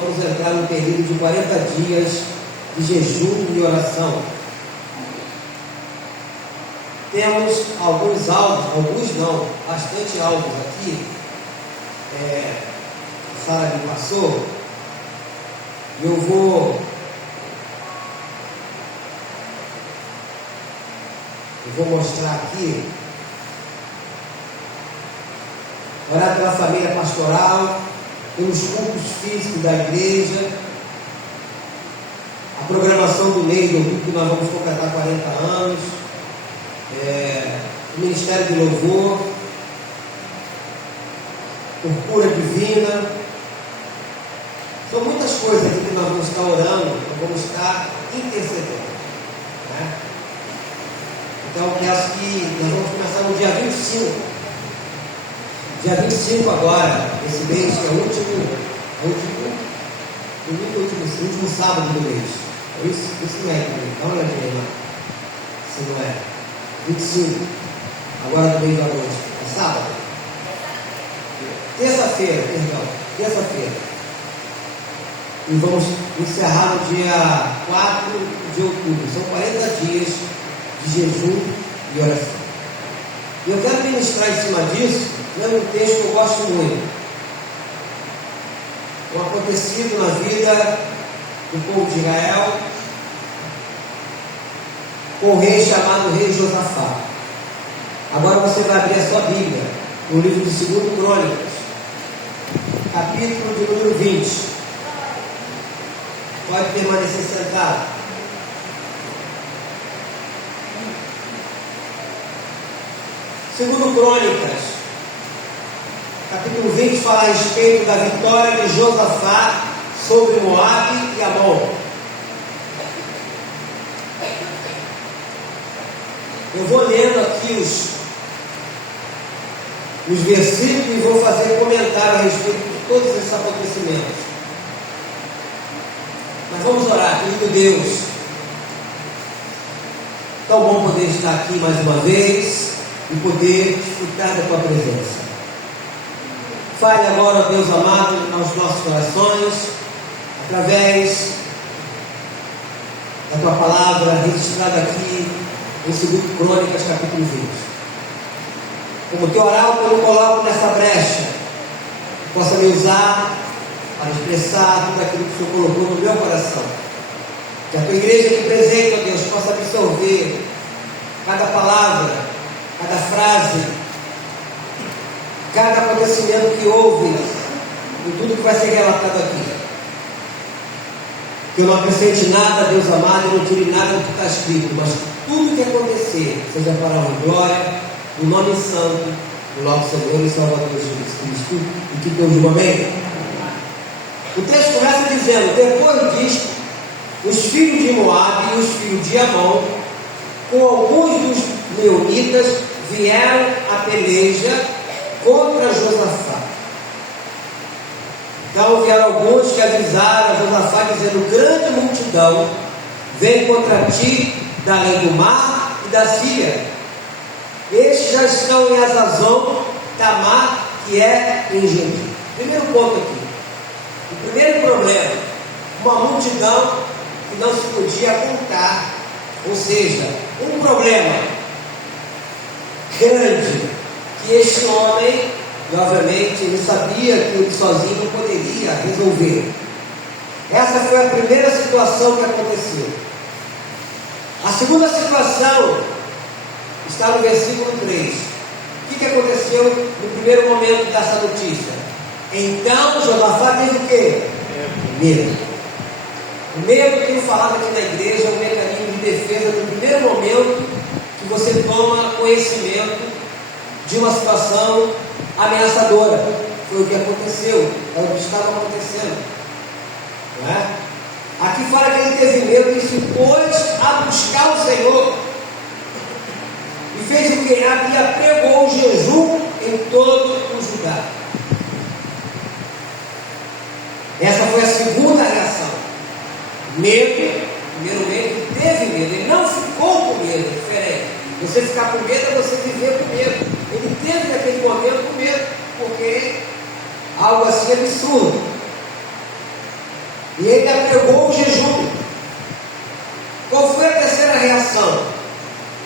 vamos entrar no período de 40 dias de jejum e oração. Temos alguns áudios, bastante áudios aqui. A Sara me passou. E eu vou mostrar aqui. Orar pela família pastoral, pelos cultos físicos da igreja, a programação do mês de outubro, que nós vamos completar 40 anos, o Ministério de Louvor, por cura divina. São muitas coisas aqui que nós vamos estar orando, nós vamos estar intercedendo, né? Então eu peço que nós vamos começar no dia 25. Dia 25 agora, esse mês, que é o último sábado do mês. É isso? Isso não é, dá uma olhadinha lá. Se não é. 25, agora do mês de agosto. É sábado? Terça-feira. E vamos encerrar no dia 4 de outubro. São 40 dias de jejum e oração. E eu quero ministrar em cima disso, lendo um texto que eu gosto muito. O acontecido na vida do povo de Israel com o rei chamado rei Josafá. Agora você vai abrir a sua Bíblia no livro de 2 Crônicas, capítulo de número 20. Pode permanecer sentado. Segundo Crônicas, capítulo 20, fala a respeito da vitória de Josafá sobre Moabe e Amon. Eu vou lendo aqui os versículos e vou fazer comentário a respeito de todos esses acontecimentos. Mas vamos orar, querido Deus. Tão bom poder estar aqui mais uma vez e poder desfrutar da tua presença. Fale agora, Deus amado, aos nossos corações, através da tua palavra registrada aqui em 2 Crônicas, capítulo 20. Como teu oráculo, eu coloco nessa brecha, possa me usar para expressar tudo aquilo que o Senhor colocou no meu coração. Que a tua igreja aqui presente, ó Deus, possa absorver cada palavra, cada frase, cada acontecimento que houve em tudo que vai ser relatado aqui. Que eu não acrescente nada, Deus amado, e não tire nada do que está escrito, mas tudo que acontecer seja para a honra e glória do nome santo do nosso Senhor e Salvador Jesus Cristo, e que todos digam amém. O texto começa dizendo: depois disto, os filhos de Moabe e os filhos de Amon, com alguns dos meunitas, vieram à peleja contra Josafá. Então vieram alguns que avisaram a Josafá, dizendo: grande multidão vem contra ti da além do mar e da Síria. Estes já estão em Azazon, Tamar, que é em Gedi. Primeiro ponto aqui. O primeiro problema: uma multidão que não se podia contar. Ou seja, um problema grande que este homem, obviamente, ele sabia que ele sozinho não poderia resolver. Essa foi a primeira situação que aconteceu. A segunda situação está no versículo 3. O que aconteceu no primeiro momento dessa notícia? Então Josafá teve o quê? Medo. O medo que eu falava aqui na igreja é um mecanismo de defesa no primeiro momento que você toma conhecimento de uma situação ameaçadora. Foi o que aconteceu, é o que estava acontecendo, não é? Aqui fala que ele teve medo e se pôs a buscar o Senhor e fez o que? E apregou o jejum em todo o Judá. Essa foi a segunda reação. Medo. Primeiro medo, ele teve medo, ele não ficou com medo, é diferente. Você ficar com medo é você viver com medo. Ele teve naquele momento com medo, porque algo assim é absurdo. E ele apregou o jejum. Qual foi a terceira reação?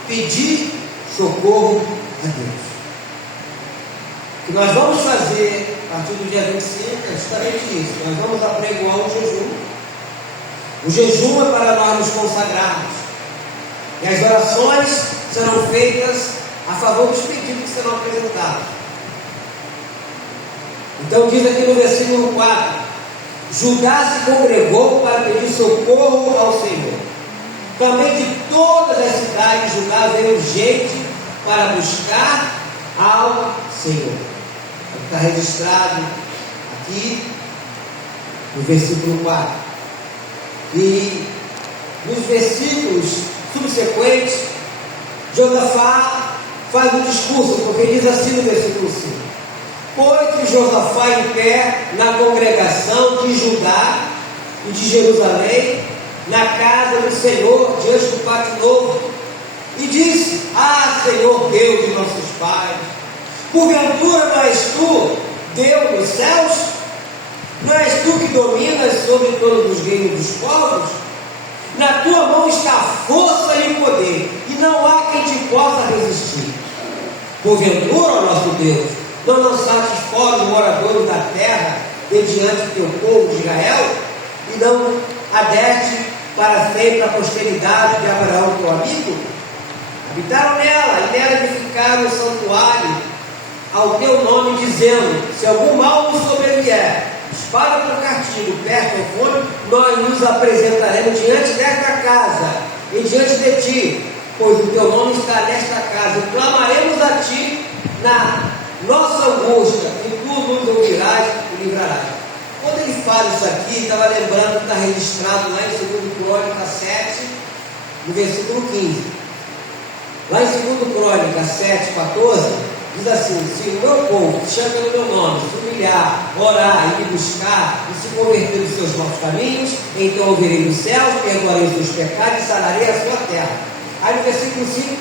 Pedir socorro a Deus. O que nós vamos fazer a partir do dia 25 é justamente isso. Nós vamos apregoar o jejum. O jejum é para nós nos consagrarmos. E as orações serão feitas a favor dos pedidos que serão apresentados. Então diz aqui no versículo 4: Judá se congregou para pedir socorro ao Senhor. Também de todas as cidades de Judá veio gente para buscar ao Senhor. Está registrado aqui no versículo 4. E nos versículos subsequentes, Josafá faz um discurso, porque diz assim no versículo 5: Pôs-se Josafá em pé na congregação de Judá e de Jerusalém, na casa do Senhor, diante do pátio novo, e disse: Ah, Senhor Deus de nossos pais, porventura não és tu, Deus dos céus? Não és tu que dominas sobre todos os reinos dos povos? Na tua mão está a força e o poder, e não há quem te possa resistir. Porventura, ó nosso Deus, não lançastes fora os moradores da terra de diante do teu povo de Israel, e não a deste para sempre a posteridade de Abraão, teu amigo? Habitaram nela, e nela edificaram o santuário ao teu nome, dizendo: se algum mal nos sobrevier, espada por castigo, peste ou fome, nós nos apresentaremos diante desta casa e diante de ti, pois o teu nome está nesta casa, e clamaremos a ti na nossa angústia, e tu nos ouvirás e livrarás. Quando ele fala isso aqui, estava lembrando que está registrado lá em 2 Crônicas 7, no versículo 15. Lá em 2 Crônicas 7, 14, diz assim: se o meu povo, que chama pelo meu nome, se humilhar, orar e me buscar, e se converter dos seus maus caminhos, então ouvirei dos céus, perdoarei os seus pecados e sararei a sua terra. Aí no versículo 15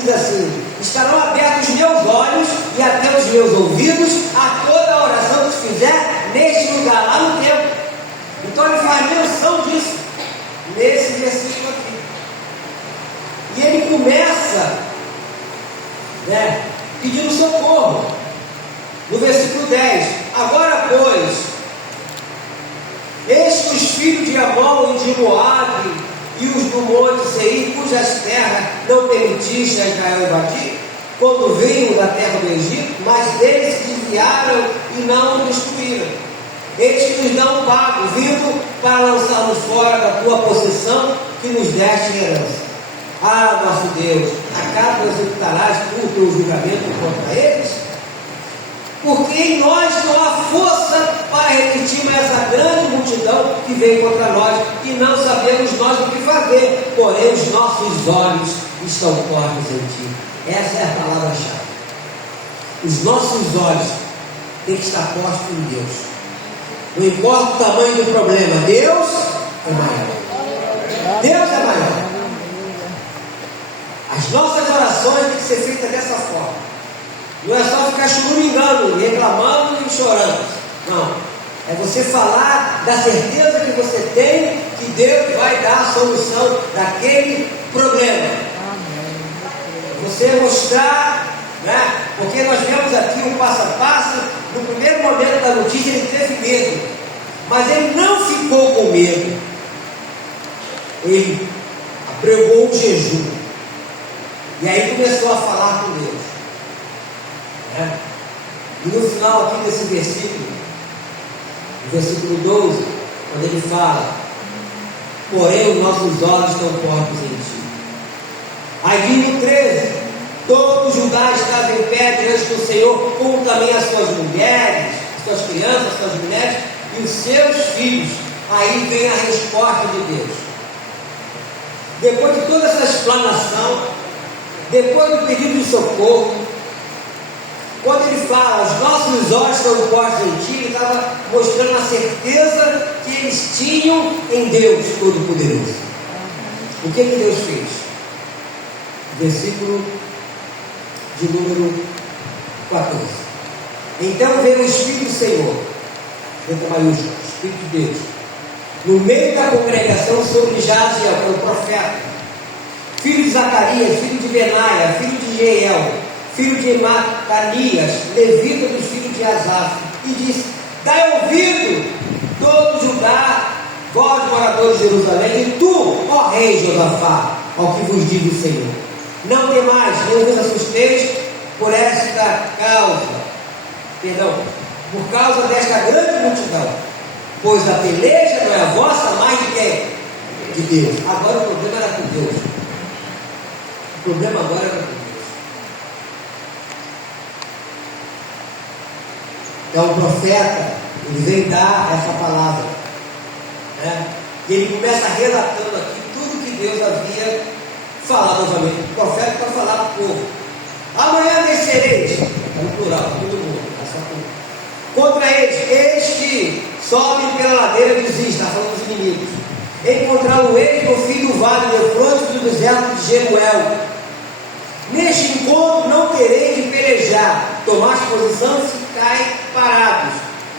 diz assim: estarão abertos os meus olhos e até os meus ouvidos a toda a oração que fizer neste lugar, lá no templo. Então ele faz menção disso nesse versículo aqui. E ele começa, pedindo socorro. No versículo 10: agora, pois, eis que os filhos de Amon e de Moabe e os do monte Seir, cujas terras não permitiste a Israel invadir, quando vinham da terra do Egito, mas deles se desviaram e não o destruíram. Eles que nos dão pago, vindo para lançar-nos fora da tua possessão, que nos deste em herança. Ah, nosso Deus, acaso executarás tu o teu julgamento contra eles? Porque em nós não há força para resistir a essa grande multidão que vem contra nós, e não sabemos nós o que fazer, porém os nossos olhos estão postos em ti. Essa é a palavra-chave. Os nossos olhos têm que estar postos em Deus. Não importa o tamanho do problema, Deus é maior. Deus é maior. As nossas orações têm que ser feitas dessa forma. Não é só ficar churumingando, reclamando e chorando. Não. É você falar da certeza que você tem que Deus vai dar a solução daquele problema. Você mostrar, porque nós vemos aqui um passo a passo. No primeiro momento da notícia ele teve medo, mas ele não ficou com medo. Ele apregou o jejum. E aí começou a falar com Deus. E no final aqui desse versículo, no versículo 12, quando ele fala: porém os nossos olhos estão postos em ti. Aí no 13, todo Judá estava em pé diante do Senhor, como também as suas mulheres, as suas crianças, as suas mulheres e os seus filhos. Aí vem a resposta de Deus. Depois de toda essa explanação, depois do pedido de socorro, quando ele fala, os nossos olhos estão postos em ti, ele estava mostrando a certeza que eles tinham em Deus Todo-Poderoso. O que Deus fez? Versículo de número 14. Então veio o Espírito do Senhor, letra maiúscula, Espírito de Deus, No meio da congregação, o Senhor Jaziel, que é o profeta, filho de Zacarias, filho de Benaia, filho de Jeiel, filho de Matanias, levita dos filhos de Asaf, e disse: dai ouvido, todo Judá, vós moradores de Jerusalém, e tu, ó rei Josafá, ao que vos diz o Senhor: não temais, nem vos assusteis por causa desta grande multidão, pois a peleja não é a vossa, mas de quem? De Deus. Agora o problema era com Deus. O problema agora era com Deus. Então o profeta, ele vem dar essa palavra, né? E ele começa relatando aqui tudo que Deus havia falado novamente. O profeta para falar para o povo: amanhã descereis, no plural, todo mundo, contra eles, eis que sobem pela ladeira de Ziz, está falando dos inimigos, encontrá-lo-eis no fim do vale, defronte do deserto de Jeruel. Neste encontro não tereis de pelejar, tomar posição se caem parados,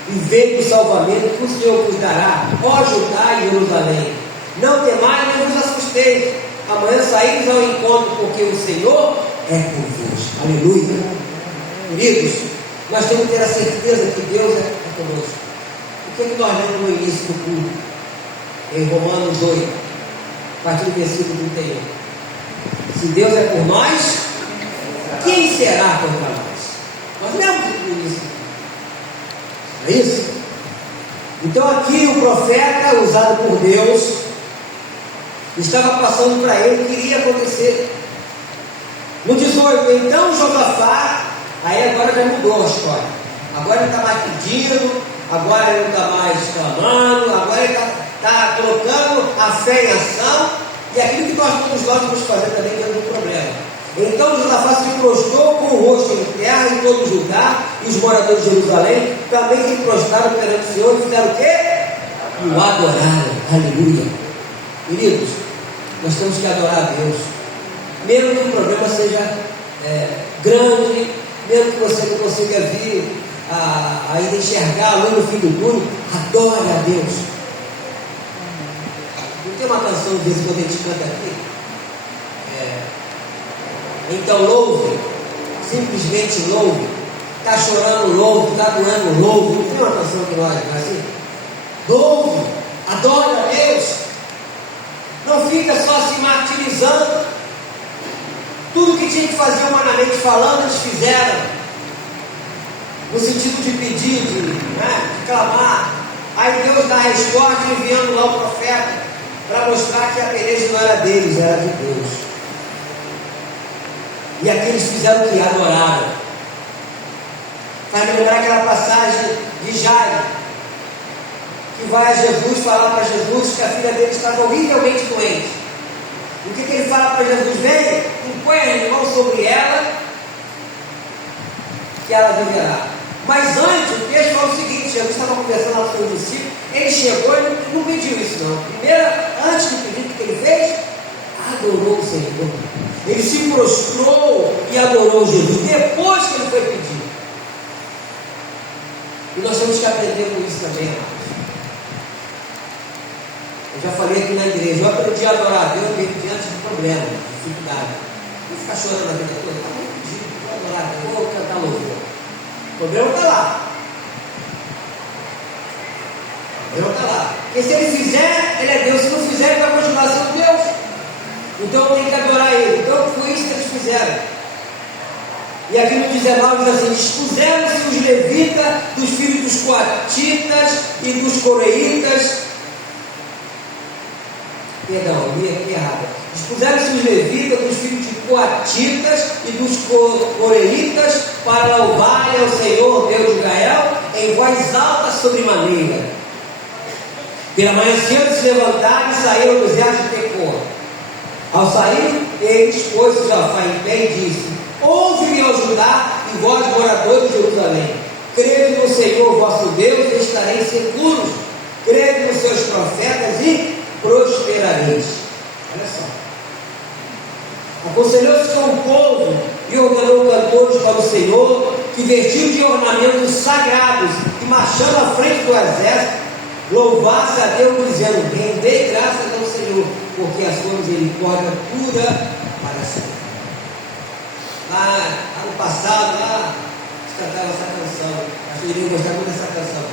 e veio o salvamento que o Senhor vos dará, ó Judá e Jerusalém. Não temais, nem vos assusteis, amanhã saímos ao encontro, porque o Senhor é convosco. Aleluia. Queridos, nós temos que ter a certeza que Deus é conosco. O que nós lemos no início do culto? Em Romanos 8, a partir do versículo 31. Se Deus é por nós, quem será contra nós? Nós lemos no início. É isso? Então aqui o profeta, usado por Deus, estava passando para ele o que iria acontecer. No 18, então Josafá, aí agora já mudou a história. Agora ele está mais pedindo, agora ele não está mais clamando, agora ele está colocando a fé em ação, e aquilo que todos nós vamos fazer também dentro do problema. Então Josafá se prostrou com o rosto em terra, e todo Judá e os moradores de Jerusalém também se prostraram perante o Senhor e fizeram o quê? O adoraram. Aleluia. Queridos, nós temos que adorar a Deus, mesmo que o problema seja grande, mesmo que você não consiga vir ainda enxergar a luz no fim do túnel. Adore a Deus. Não tem uma canção desse quando a gente canta aqui? Então louve, simplesmente louve. Está chorando, louve. Está doendo, louve. Não tem uma canção que nós assim? Louve, adore a Deus. Não fica só se martirizando. Tudo que tinha que fazer humanamente falando, eles fizeram, no sentido de pedir, de clamar. Aí Deus dá a resposta, enviando lá o profeta para mostrar que a peleja não era deles, era de Deus. E aqui eles fizeram o que? Adoraram. Faz me lembrar aquela passagem de Jairo, que vai a Jesus falar para Jesus que a filha dele estava horrivelmente doente. O que ele fala para Jesus? Vem, impõe a mão sobre ela, que ela viverá. Mas antes, o texto fala o seguinte: Jesus estava conversando lá com os discípulos, ele chegou e não pediu isso não. Primeiro, antes de pedir, o que ele fez? Adorou o Senhor. Ele se prostrou e adorou Jesus, depois que ele foi pedir. E nós temos que aprender com isso também, amados. Eu já falei aqui na igreja, eu aprendi a adorar a Deus mesmo diante de problemas, de dificuldade. Não ficar chorando a vida toda, vou pedir, vou adorar a Deus, vou cantar louvor. O problema está lá. O problema está lá. Porque se ele fizer, ele é Deus. Se não fizer, ele vai continuar sendo Deus. Então tem que adorar ele. Então foi isso que eles fizeram. E aqui no 19 diz assim: dispuseram-se os levitas dos filhos dos coatitas e dos coreitas. Perdão, eu li aqui errado. Dispuseram-se os levitas dos filhos de coatitas e dos coreitas para louvarem ao Senhor Deus de Israel em voz alta sobremaneira. Pela manhã cedo se levantaram e saíram do deserto de Tecoa. Ao sair, eles pôs Josafá em pé e disse: ouve-me, ó Judá, e vós, moradores de Jerusalém, crede no Senhor vosso Deus e estareis seguros, crede nos seus profetas e prosperareis. Olha só. Aconselhou-se com o povo e ordenou cantores para o Senhor, que vestiam de ornamentos sagrados e marchando à frente do exército, louvasse a Deus dizendo: rendei graças ao Senhor, porque a sua misericórdia dura para sempre. Lá no passado, lá cantava essa canção, acho que ele gostava muito dessa canção.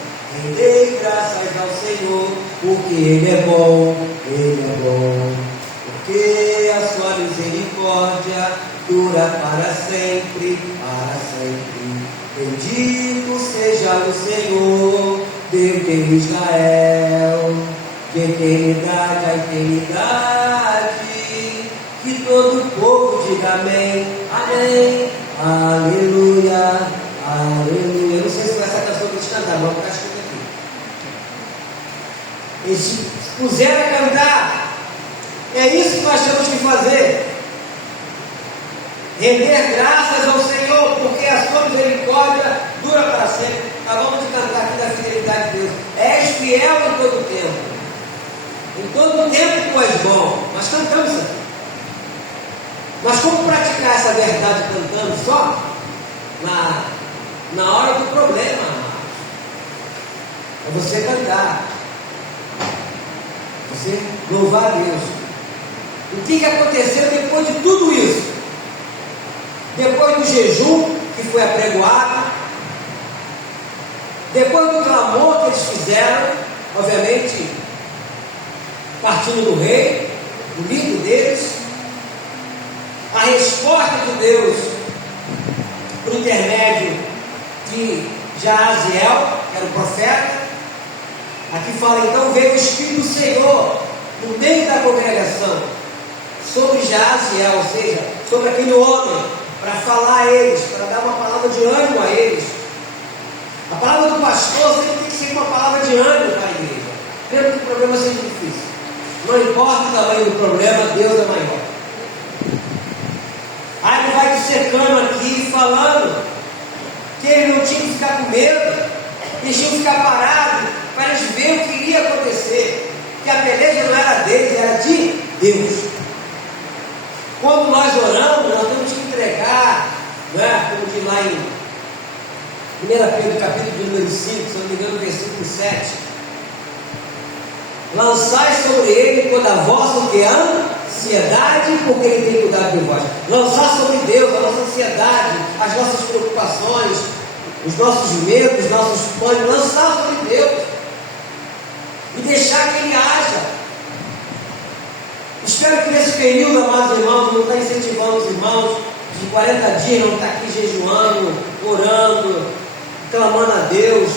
Rendei graças ao Senhor, porque Ele é bom, porque a sua misericórdia dura para sempre, para sempre. Bendito seja o Senhor, Deus de Israel, de eternidade a eternidade. Que todo o povo diga amém, amém, aleluia, aleluia. Eu não sei se vai essa canção que eles cantaram, vamos ficar escrito aqui. Eles se puseram a cantar. É isso que nós temos que fazer. Render graças ao Senhor, porque a sua misericórdia dura para sempre. Acabamos de cantar aqui da fidelidade de Deus. És fiel em todo tempo. Em todo tempo tu és bom. Nós cantamos isso aqui. Mas como praticar essa verdade cantando só na hora do problema? É você cantar. Você louvar a Deus. O que aconteceu depois de tudo isso? Depois do jejum que foi apregoado, depois do clamor que eles fizeram, obviamente, partindo do rei, do líder deles, a resposta de Deus por intermédio de Jaziel, que era o profeta. Aqui fala, então veio o Espírito do Senhor no meio da congregação sobre Jaziel, ou seja, sobre aquele homem, para falar a eles, para dar uma palavra de ânimo a eles. A palavra do pastor sempre tem que ser uma palavra de ânimo para a igreja, mesmo que o problema seja difícil. Não importa o tamanho do problema, Deus é maior. Aí ele vai dissecando aqui, falando que ele não tinha que ficar com medo, eles tinham que ficar parados para eles verem o que iria acontecer, que a peleja não era deles, era de Deus. Quando nós oramos, nós temos que entregar, como diz lá em 1 Pedro, capítulo número 5, se não me engano, versículo 7. Lançai sobre ele toda a vossa ansiedade, porque ele tem cuidado de vós. Lançar sobre Deus a nossa ansiedade, as nossas preocupações, os nossos medos, os nossos pânicos, lançar sobre Deus e deixar que Ele haja. Espero que nesse período, amados irmãos, não está incentivando os irmãos de 40 dias, não está aqui jejuando, orando, clamando a Deus.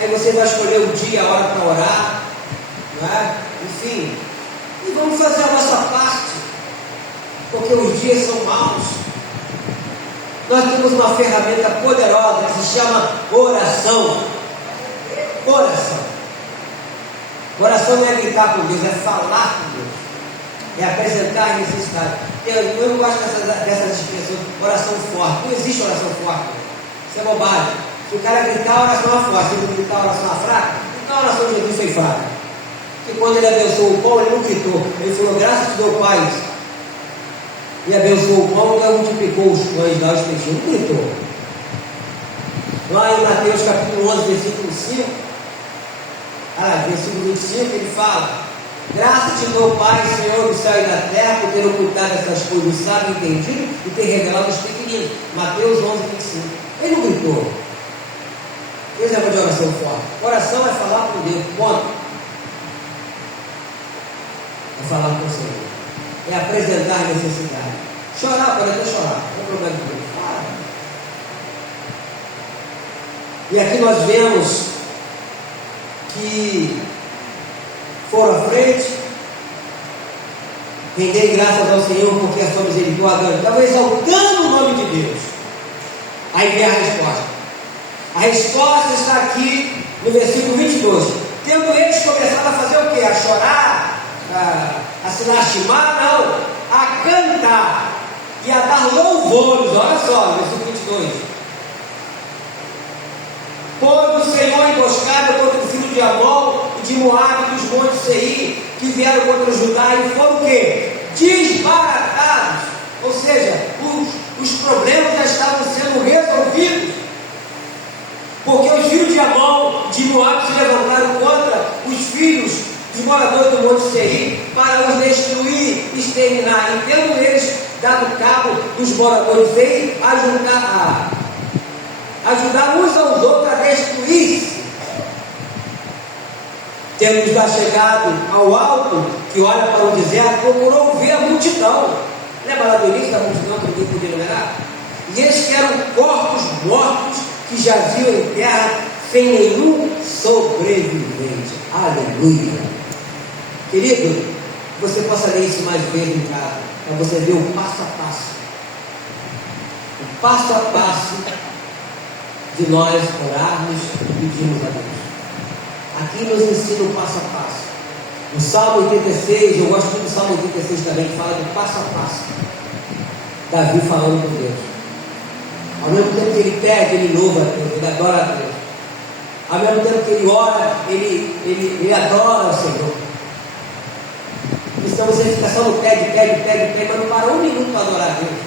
Aí você vai escolher o dia, a hora para orar, não é? Enfim, e vamos fazer a nossa parte, porque os dias são maus. Nós temos uma ferramenta poderosa que se chama oração. Oração. Oração não é gritar com Deus, é falar com Deus. É apresentar a necessidade. Eu não gosto dessas expressões, oração forte. Não existe oração forte. Isso é bobagem. Se o cara gritar, a oração é forte. Se ele gritar, a oração é fraca, então a oração de Jesus foi fraca. Porque quando ele abençoou o pão, ele não gritou. Ele falou, graças te dou, Pai. E abençoou o pão, e multiplicou os pães lá, os peixes. Não gritou. Lá em Mateus capítulo 11, versículo 5, versículo 25, ele fala, graças te dou, Pai, Senhor do céu e da terra, por ter ocultado essas coisas, sabe, entendido, e ter revelado os pequeninos. Mateus 11, 25. Ele não gritou. Esse é uma de oração forte. Oração é falar com Deus, ponto. É falar com o Senhor. É apresentar a necessidade. Chorar, pode até chorar, não é problema de Deus. Fala. E aqui nós vemos que foram à frente, rendei graças ao Senhor, porque a sua misericórdia estava exaltando o nome de Deus. Aí vem a resposta. A resposta está aqui no versículo 22. Tendo eles começado a fazer o quê? A chorar, a se lastimar? Não, a cantar e a dar louvores. Olha só, versículo 22. Pôs o Senhor emboscada contra o filho de Amon e de Moabe, dos montes Seir, que vieram contra Judá, e foram o quê? Desbaratados. Ou seja, os problemas já estavam sendo resolvidos. Porque os filhos de Amon, de Moabe, se levantaram contra os filhos dos moradores do Monte Seir para os destruir, exterminar. E tendo eles dado cabo dos moradores de Seir, ajudar uns aos outros a destruir-se. Tendo já chegado ao alto, que olha para o deserto, procurou ver a multidão. Lembra lá do início da multidão que ninguém podia numerar? E eles que eram corpos mortos que jaziam em terra sem nenhum sobrevivente. Aleluia! Querido, que você possa ler isso mais vezes em casa, para você ver o passo a passo. O passo a passo de nós orarmos e pedirmos a Deus. Aqui nos ensina o passo a passo. O Salmo 86, eu gosto muito do Salmo 86 também, que fala do passo a passo. Davi falando com Deus. Ao mesmo tempo que ele pede, ele louva a Deus, ele adora a Deus. Ao mesmo tempo que ele ora, ele adora o Senhor. Então você fica só no pede, mas não para um minuto para adorar a Deus.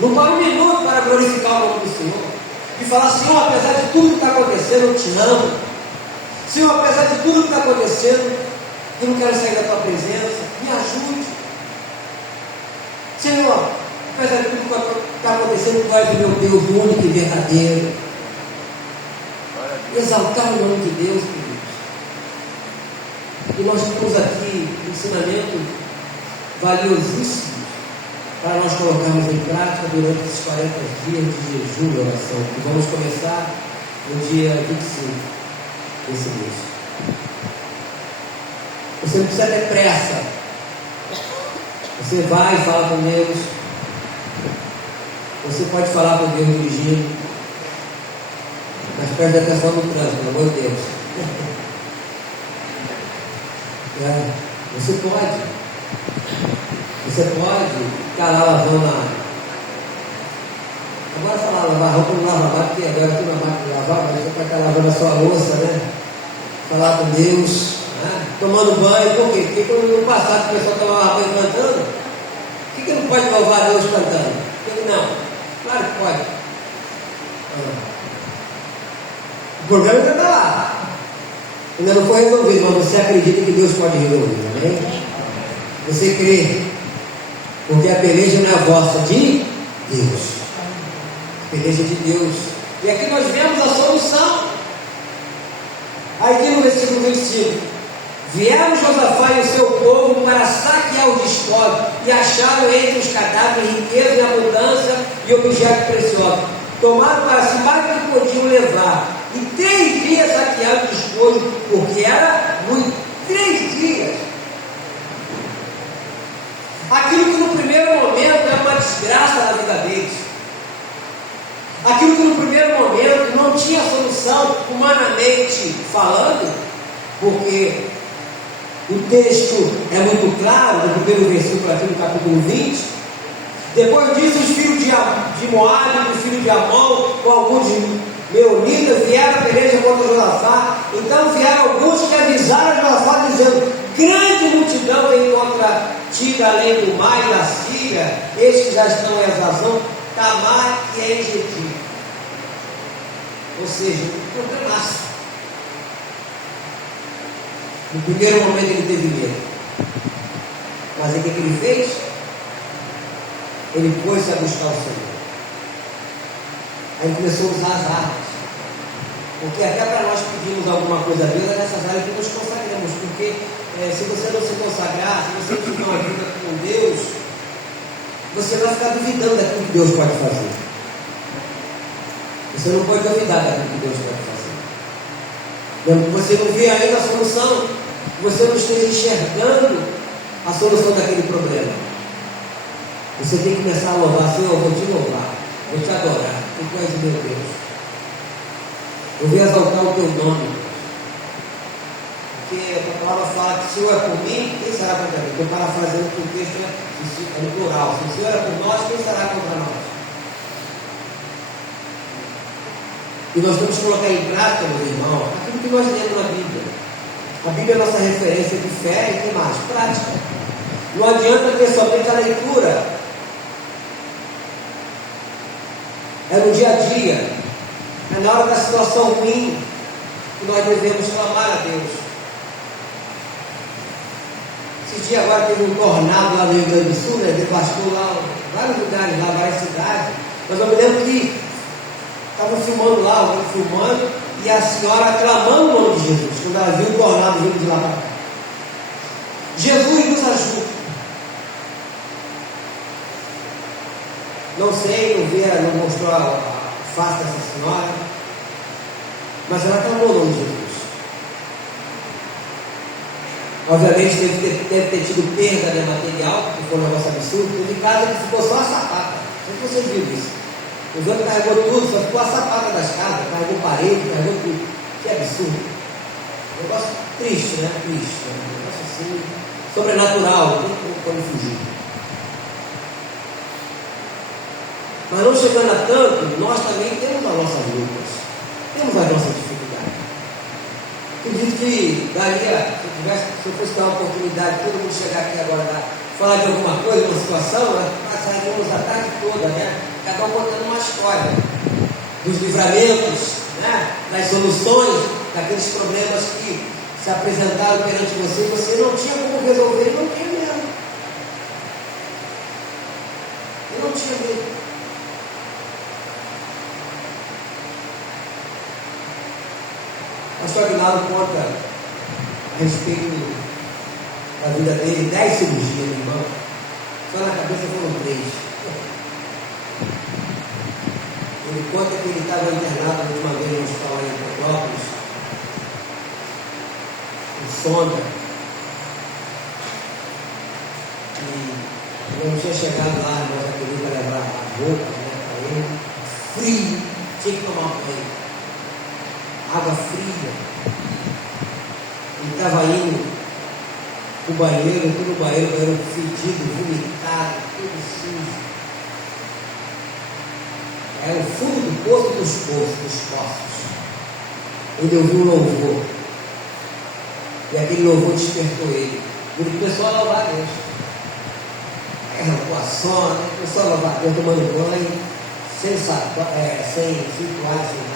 Não para um minuto para glorificar o nome do Senhor. E falar, Senhor, apesar de tudo que está acontecendo, eu te amo. Senhor, apesar de tudo que está acontecendo, eu não quero sair da tua presença, me ajude. Senhor, apesar de tudo que está acontecendo, tu és o meu Deus, o único e verdadeiro. Exaltar o nome de Deus, queridos. E nós temos aqui um ensinamento valiosíssimo para nós colocarmos em prática durante esses 40 dias de jejum e oração, que vamos começar no dia 25. Esse mês. Você não precisa ter pressa. Você vai e fala com Deus. Você pode falar com Deus dirigindo. Mas preste atenção no trânsito, pelo amor de Deus. Você pode. Você pode ficar lá lavando a. Agora falar lavar roupa não lava mais, porque agora tem uma máquina de lavar, mas você pode estar lavando a sua louça, né? Falar com Deus, né? Tomando banho, por quê? Porque quando no passado o pessoal tomava banho cantando, por que não pode louvar a Deus cantando? Por que não? Claro que pode. O problema ainda está lá. Ainda não foi resolvido, mas você acredita que Deus pode resolver, amém? Você crê, porque a peleja não é a vossa, de Deus. Peleja de Deus. E aqui nós vemos a solução. Aí tem no versículo 25: vieram Josafá e o seu povo para saquear o despósio, e acharam entre os cadáveres riqueza e abundância e objetos preciosos. Tomaram para si mais do que podiam levar, e 3 dias saquearam o despósio, porque era muito. 3 dias. Aquilo que no primeiro momento é uma desgraça na vida deles, aquilo que no primeiro momento não tinha solução humanamente falando, porque o texto é muito claro, no primeiro versículo aqui no capítulo 20. Depois disso, os filhos de Moabe, os filhos de Amon, com alguns meunitas, vieram a peleja contra Josafá. Então vieram alguns que avisaram a Josafá, dizendo: grande multidão vem contra ti, além do mar e da Síria, estes que já estão em Azazão, Tamar e Engedi. Ou seja, um problemaço. No primeiro momento ele teve medo, mas aí o que ele fez? Ele pôs-se a buscar o Senhor. Aí começou a usar as armas, porque até para nós pedirmos alguma coisa a Deus é necessário que nos consagremos, porque se você não se consagrar, se você não tiver uma vida com Deus, você vai ficar duvidando daquilo que Deus pode fazer. Você não pode duvidar daquilo que Deus pode fazer. Você não vê ainda a solução, você não esteja enxergando a solução daquele problema. Você tem que começar a louvar: Senhor, eu vou te louvar, vou te adorar, tu és o meu Deus. Eu vou exaltar o teu nome, porque a palavra fala que se o Senhor é por mim, quem será contra mim? Estou parafraseando que o texto é no plural. Se o Senhor é por nós, quem será contra nós? E nós temos que colocar em prática, meus irmãos, aquilo que nós lemos na Bíblia. A Bíblia é a nossa referência de fé e que mais? Prática. Não adianta ter somente a leitura. É no dia a dia, é na hora da situação ruim, que nós devemos clamar a Deus. Esse dia agora teve um tornado lá no Rio Grande do Sul, né? Devastou lá vários lugares, lá, várias cidades. Mas eu me lembro que estavam filmando lá, alguém filmando, e a senhora clamando o nome de Jesus, quando ela viu o tornado vindo de lá para cá. Jesus nos ajuda. Não sei, não mostrou a face dessa senhora, mas ela clamou o nome de Jesus. Obviamente deve ter tido perda material, que foi um negócio absurdo. Teve casa que ficou só a sapata. Não sei se vocês viram isso. Os outros carregou tudo, só ficou a sapata das casas, carregou parede, carregou tudo. Que absurdo. Um negócio triste, né? Triste. Um negócio assim, sobrenatural, não tem como fugir. Mas não chegando a tanto, nós também temos as nossas lutas, temos as nossas dificuldades. Acredito que daria, se eu fosse dar uma oportunidade de todo mundo chegar aqui agora, falar de alguma coisa, uma situação, nós passaríamos a tarde toda, né? Cada um contando uma história dos livramentos, né? Das soluções, daqueles problemas que se apresentaram perante você e você não tinha como resolver, não tinha mesmo. Eu não tinha mesmo. O pastor Aguinaldo conta a respeito da vida dele 10 cirurgias, meu irmão. Só na cabeça foram 3. Ele conta que ele estava internado a última vez no hospital em Petrópolis, em sonda, e eu não tinha chegado lá, mas já queria levar a roupa, né, para ele, frio, tinha que tomar banho. Água fria. Ele estava indo para o banheiro, tudo no banheiro fedido, vomitado, tudo sujo. Era o fundo do poço dos poços. Ele ouviu um louvor. E aquele louvor despertou ele. Ele começou a louvar a Deus. Aí arrancou a sono, começou a louvar a Deus, tomando banho, sem toalha, sem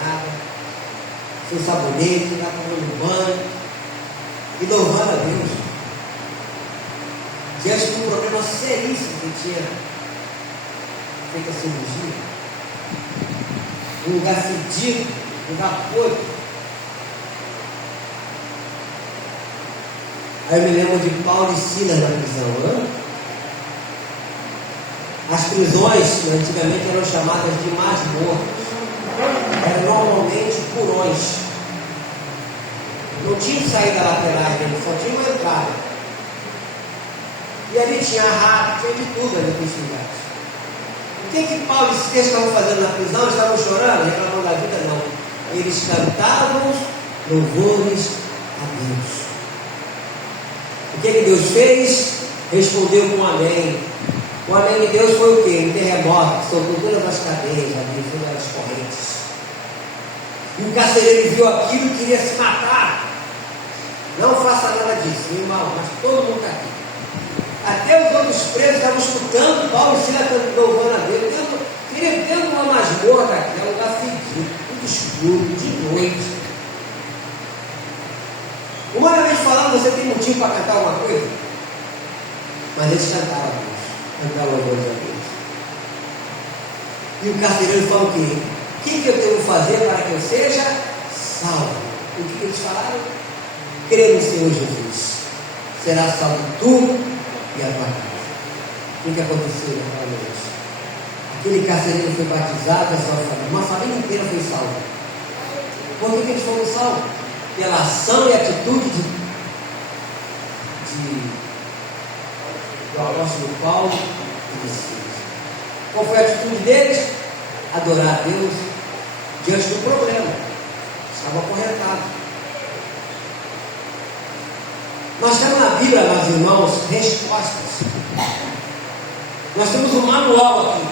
nada. Sem sabonete, lá tomando banho e louvando a Deus diante de um problema seríssimo que tinha feito a cirurgia, um lugar fedido, um lugar podre. Aí eu me lembro de Paulo e Silas na prisão, né? As prisões antigamente eram chamadas de masmorras. Eram normalmente porões. Não tinha saída lateral, só tinha uma entrada. E ali tinha rato, tinha de tudo ali naqueles lugares. O que Paulo e Silas estavam fazendo na prisão? Estavam chorando, reclamando da vida? Não. Eles cantavam louvores a Deus. O que Deus fez? Respondeu com um amém. O amém de Deus foi o quê? Um terremoto, que soltou todas as cadeias, todas as correntes. E o carcereiro viu aquilo e queria se matar. Não faça nada disso, meu irmão, mas todo mundo está aqui. Até os outros presos estavam escutando Paulo e Silas louvando a Deus. Queria dentro de uma masmorra aqui, é um lugar fedido, tudo escuro, de noite. Humanamente falando, você tem motivo para cantar alguma coisa? Mas eles cantaram a Deus. Cantar louvores a Deus. E o carcereiro fala o quê? O que eu devo fazer para que eu seja salvo? O que eles falaram? Crê no Senhor Jesus. Será salvo tu e a tua casa. O que aconteceu naquela noite? Aquele carcereiro foi batizado, a sua família, uma família inteira foi salva. Por que eles foram salvos? Pela ação e atitude do apóstolo Paulo e de Silas. Qual foi a atitude deles? Adorar a Deus diante do problema. Estava acorrentado. Nós temos na Bíblia, meus irmãos, respostas. Nós temos um manual aqui.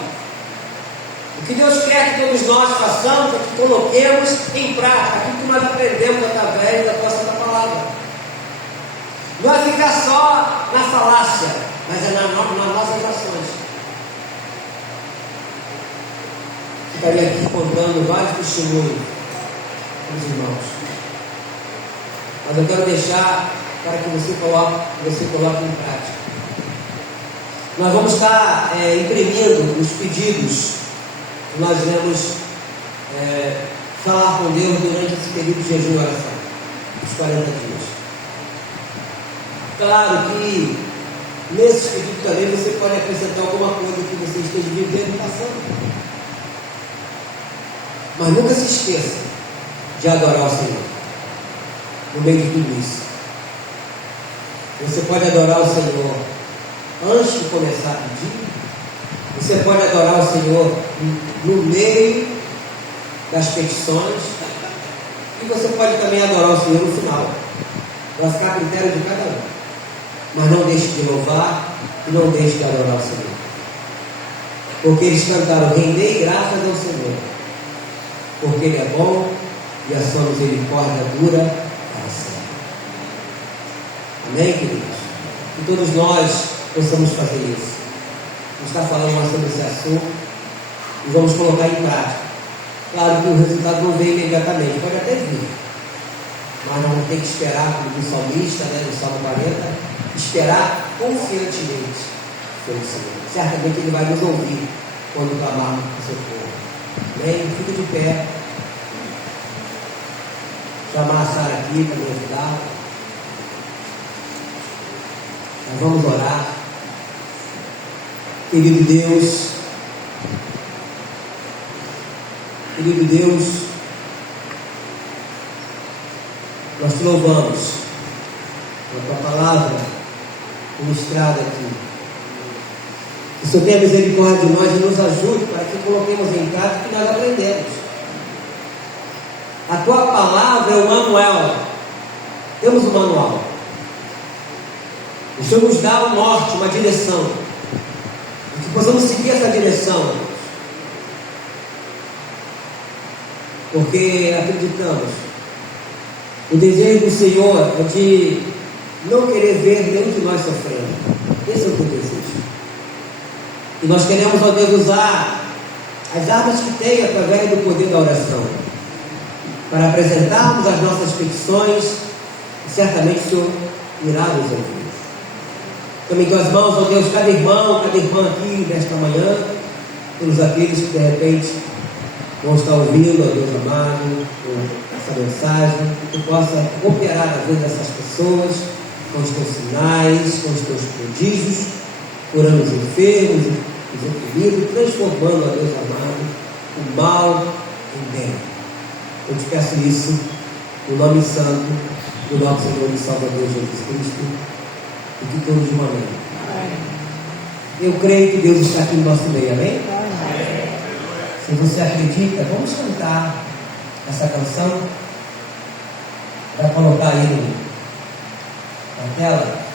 O que Deus quer que todos nós façamos é que coloquemos em prática aquilo que nós aprendemos através da nossa palavra. Não é ficar só na falácia, mas é nas nossas ações. Ficaria aqui contando vários testemunhos os irmãos. Mas eu quero deixar para que você coloque em prática. Nós vamos estar imprimindo os pedidos que nós iremos falar com Deus durante esse período de jejum e oração, os 40 dias. Claro que nesses pedidos também você pode acrescentar alguma coisa que você esteja vivendo e passando. Mas nunca se esqueça de adorar o Senhor no meio de tudo isso. Você pode adorar o Senhor antes de começar a pedir. Você pode adorar o Senhor no meio das petições. E você pode também adorar o Senhor no final. Vai ficar a critério de cada um. Mas não deixe de louvar e não deixe de adorar o Senhor. Porque eles cantaram: rendei graças ao Senhor, porque Ele é bom e a sua misericórdia dura para sempre. Amém, queridos? Que todos nós possamos fazer isso. Vamos estar falando mais sobre esse assunto e vamos colocar em prática. Claro que o resultado não vem imediatamente, pode até vir, mas não tem que esperar, como o salmista, no Salmo 40, esperar confiantemente pelo Senhor. Certamente Ele vai nos ouvir quando clamarmos por socorro. Amém? Fique de pé. Chamar a Sara aqui para me ajudar. Nós vamos orar. Querido Deus, nós te louvamos pela tua palavra ministrada aqui. Que o Senhor tenha misericórdia de nós e nos ajude para que coloquemos em prática o que nós aprendemos. A tua palavra é o manual. Temos um manual. O Senhor nos dá um norte, uma direção. E que possamos seguir essa direção. Porque acreditamos. O desejo do Senhor é de não querer ver nenhum de nós sofrendo. Esse é o teu desejo. E nós queremos, ó Deus, usar as armas que tem através do poder da oração para apresentarmos as nossas petições, e certamente o Senhor irá nos ouvir. Também tuas mãos, ó Deus, cada irmão, cada irmã aqui nesta manhã, todos aqueles que de repente vão estar ouvindo, ó Deus amado, essa mensagem, que tu possa operar na vida dessas pessoas, com os teus sinais, com os teus prodígios, curando os enfermos, os oprimidos, transformando, ó Deus amado, o mal em bem. Eu te peço isso no nome santo do nosso Senhor e Salvador Jesus Cristo, e que todos digam amém. Eu creio que Deus está aqui no nosso meio, amém? Se você acredita, vamos cantar essa canção. Vai colocar aí na tela.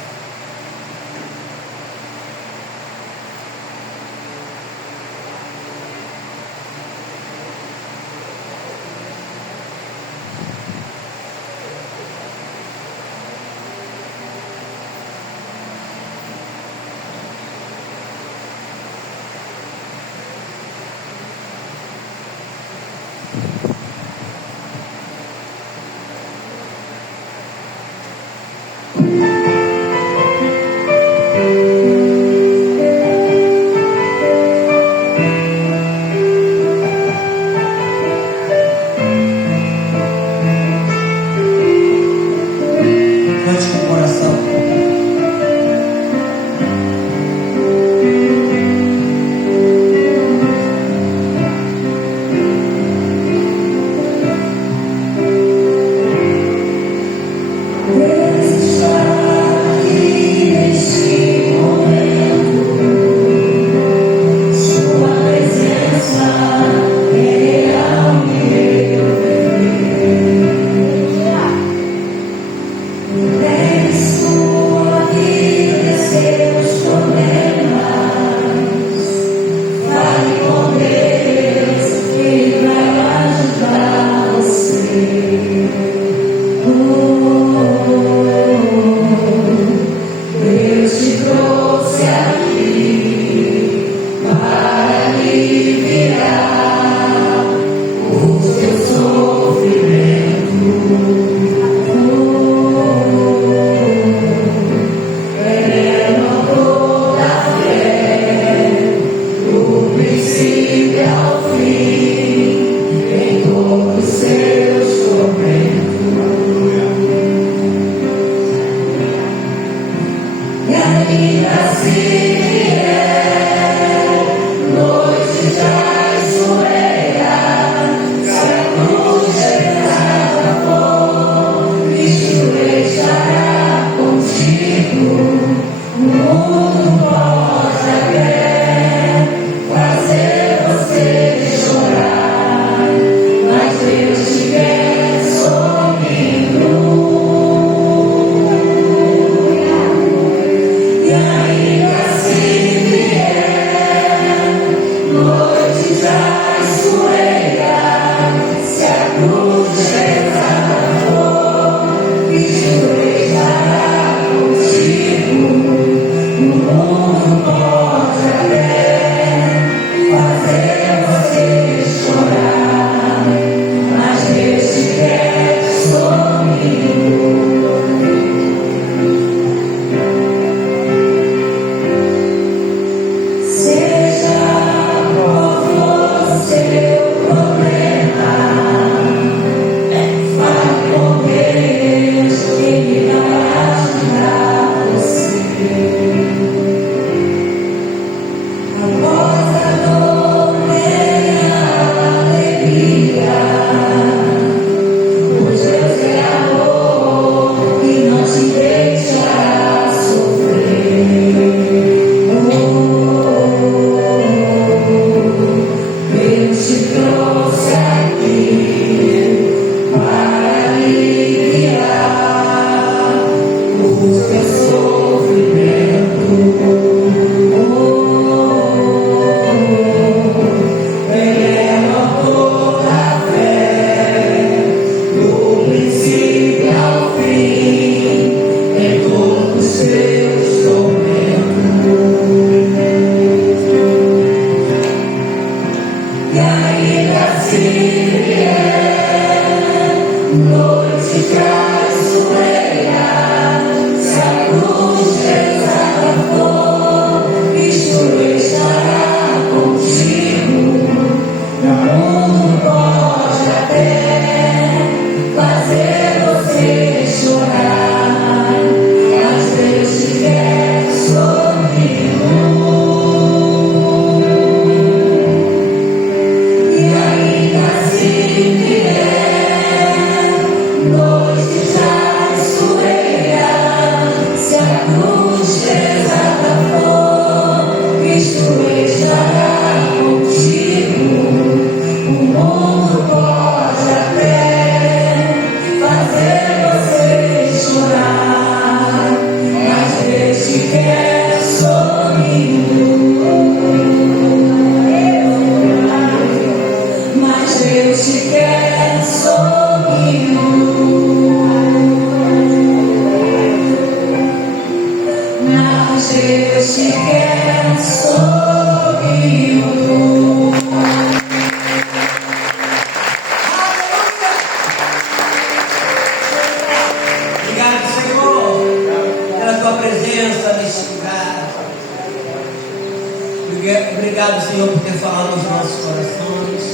Obrigado, Senhor, por ter falado aos nossos corações.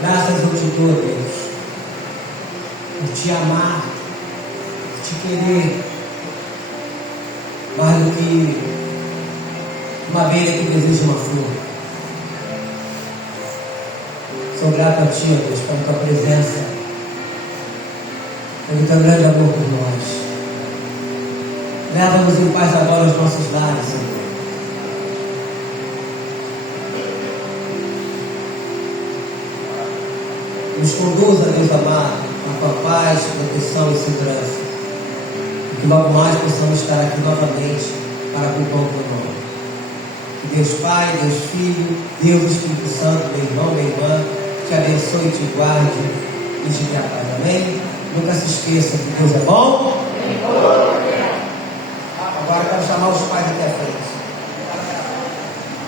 Graças eu te dou, Deus, por te amar, por te querer, mais do que uma abelha que deseja uma flor. Sou grato a ti, ó Deus, pela tua presença, pelo teu grande amor por nós. Leva-nos em paz agora aos nossos lares, Senhor. Nos conduza, Deus amado, a tua paz, proteção e segurança. E que logo mais possamos estar aqui novamente para cultuar o teu nome. Que Deus Pai, Deus Filho, Deus Espírito Santo, meu irmão, minha irmã, te abençoe, te guarde e te dê a paz. Amém? Nunca se esqueça que Deus é bom. Agora eu quero chamar os pais aqui à frente.